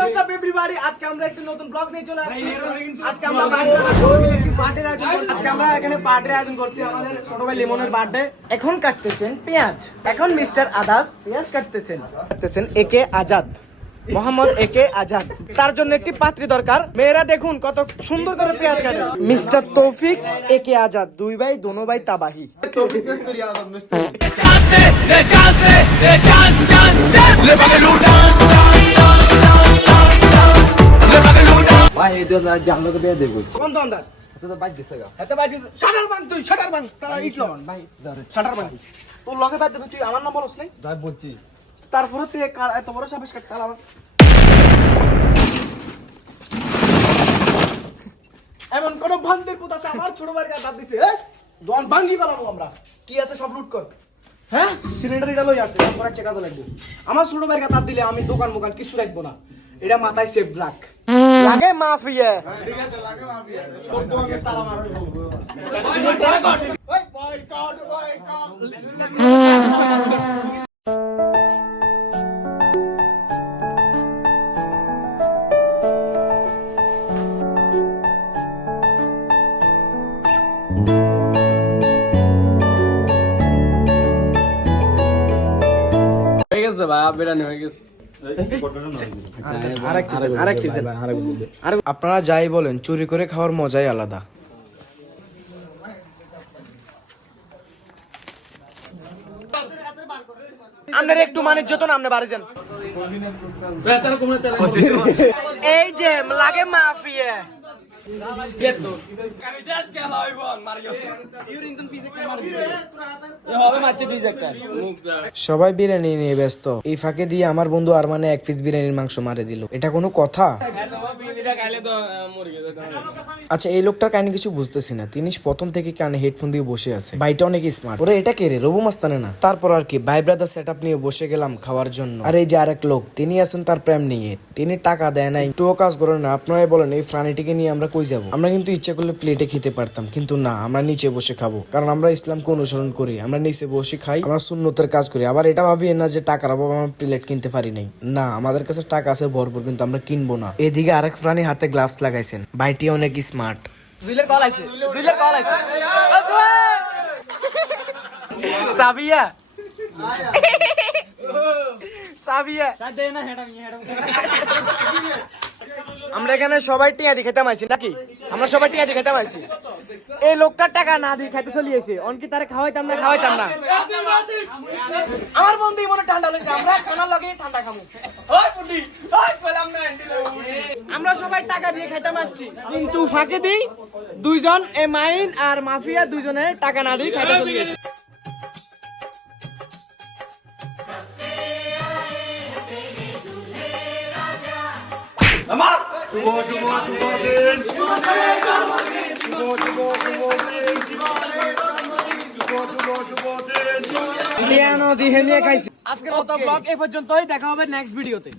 What's up everybody, আজকে আমরা একটা নতুন ব্লগ নিয়ে চলে আসছি। আজকে আমরা পার্টির আয়োজন করছি। আজকে আমরা এখানে পার্টির আয়োজন করছি, আমাদের ছোট ভাই লিমনের বার্থডে। এখন কাটতেছেন পেঁয়াজ, এখন মিস্টার আদাস পেঁয়াজ কাটতেছেন একে আজাদ, মোহাম্মদ একে আজাদ। তার জন্য একটি পাত্রী দরকার। মেয়েরা দেখুন কত সুন্দর করে পেঁয়াজ কাটে। মিস্টার তৌফিক একে আজাদ, দুই ভাই দোনো ভাই তাবাহি। ভাই এই দুজন জানলো তো বিয়ে দেব কোন দোকানদার? তো বাইক দিছে গা এত বাজি শাটার বাং, তুই শাটার বাং, তারা ইটলো ভাই ধরে শাটার বাং। তোর লগে বাদ দেবে, তুই আমার নাম বলছ নাই? যাই বলছি তারপরে তুই এত বড় সাবিস কাটতে আমার এমন কোন ভান্দের পুত আছে আমার ছোট ভাইয়ের গায়ে দাঁত দিছে? দোকান ভাঙ্গি ফেলাবো আমরা। কি আছে সব লুট কর। হ্যাঁ, সিলিন্ডার এটা লই আসবে, পরে চেক কাজে লাগবে। আমার ছোট ভাইয়ের গায়ে দাঁত দিলে আমি দোকান মোকান কিছু রাখবো না। এটা মাথায় সেভ রাখ। লাগে মাফিয়া, ঠিক আছে লাগে মাফিয়া। সব দোকানে তালা মারো। ওই বয়কট হয়ে গেছে ভাই বিরিয়ানি হয়ে গেছে আপনারা যাই বলেন, চুরি করে খাওয়ার মজাই আলাদা। আপনার একটু মানের যত না, আপনি বাড়ি যান। এই যে লাগে মাফিয়া। সবাই বিরিয়ানি নিয়ে ব্যস্ত, এই ফাঁকে দিয়ে আমার বন্ধু আরমানে এক পিস বিরিয়ানির মাংস মারে দিল। এটা কোনো কথা? আচ্ছা, এই লোকটার কাহিনী কিছু বুঝতেছি না। তিনি প্রথম থেকে কানে হেডফোন দিয়ে বসে আছে। ভাইটা অনেক স্মার্ট। ওরে এটা কে রে? রবু মাস্তানে না? তারপর আর কি, ভাই ব্রাদার সেটআপ নিয়ে বসে গেলাম খাওয়ার জন্য। আর এই যে আরেক লোক, তিনি আছেন তার প্রেম নিয়ে। তিনি টাকা দেয় নাই, একটুও কাজ করেন না। আপনারাই বলেন এই প্রাণীটিকে নিয়ে আমরা কই যাবো? আমরা কিন্তু ইচ্ছা করলে প্লেটে খেতে পারতাম, কিন্তু না, আমরা নিচে বসে খাবো। কারণ আমরা ইসলামকে অনুসরণ করি। আমরা নিচে বসে খাই, আমরা সুন্নতের কাজ করি। আবার এটা ভাবি না যে টাকার অভাবে আমরা প্লেট কিনতে পারি নাই। না, আমাদের কাছে টাকা আছে ভরপুর, কিন্তু আমরা কিনবো না। এদিকে আরেক প্রাণী হাতে গ্লাভস লাগাইছেন। ভাইটি অনেক স্মার্ট। জুইলের কল আইছে, জুইলের কল আইছে। সাবিয়া সাবিয়া, আমরা এখানে সবাই টিয়া দিয়ে খেতে মাইছি নাকি? আমরা সবাই টিয়া দিয়ে খেতে মাইছি। এই লোকটার টাকা না দিয়ে খাইতে চলিয়েছে। অনকি তারে খাওয়াইতাম না। আমার বন্ধু মনে ঠান্ডা লইছে, আমরা খানার লগে ঠান্ডা খামু। আমরা সবাই টাকা দিয়ে খাইতে মাসছি, কিন্তু ফাঁকে দিই দুইজন, এ মাইন আর মাফিয়া, দুইজনে টাকা না দিয়ে খাইতে চলিয়েছে। আজকের মতো ব্লগ এই পর্যন্তই। দেখা হবে নেক্সট ভিডিওতে।